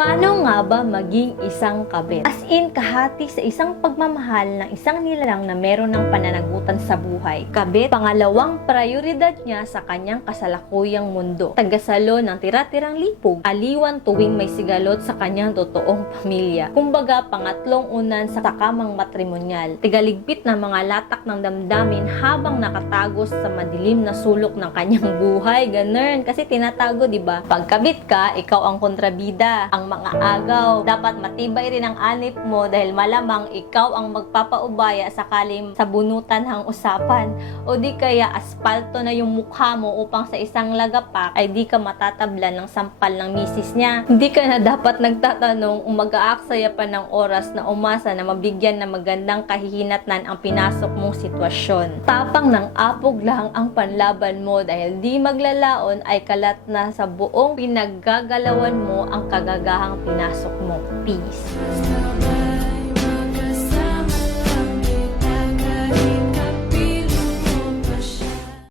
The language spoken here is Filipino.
Paano nga ba maging isang kabit? As in, kahati sa isang pagmamahal ng isang nilalang na meron ng pananagutan sa buhay. Kabit, pangalawang prioridad niya sa kanyang kasalukuyang mundo. Tagasalo ng tira-tirang lipog, aliwan tuwing may sigalot sa kanyang totoong pamilya. Kumbaga, pangatlong unan sa takamang matrimonyal. Tigaligpit ng mga latak ng damdamin habang nakatagos sa madilim na sulok ng kanyang buhay. Ganun, kasi tinatago, di ba? Pagkabit ka, ikaw ang kontrabida, ang mga agaw. Dapat matibay rin ang anip mo dahil malamang ikaw ang magpapaubaya sakaling sabunutan ang usapan. O di kaya aspalto na yung mukha mo upang sa isang lagapak ay di ka matatablan ng sampal ng misis niya. Hindi ka na dapat nagtatanong o mag-aaksaya pa ng oras na umasa na mabigyan ng magandang kahihinatnan ang pinasok mong sitwasyon. Tapang ng apog lang ang panlaban mo dahil di maglalaon ay kalat na sa buong pinaggagalawan mo ang kagagahang pinasok mo. Peace.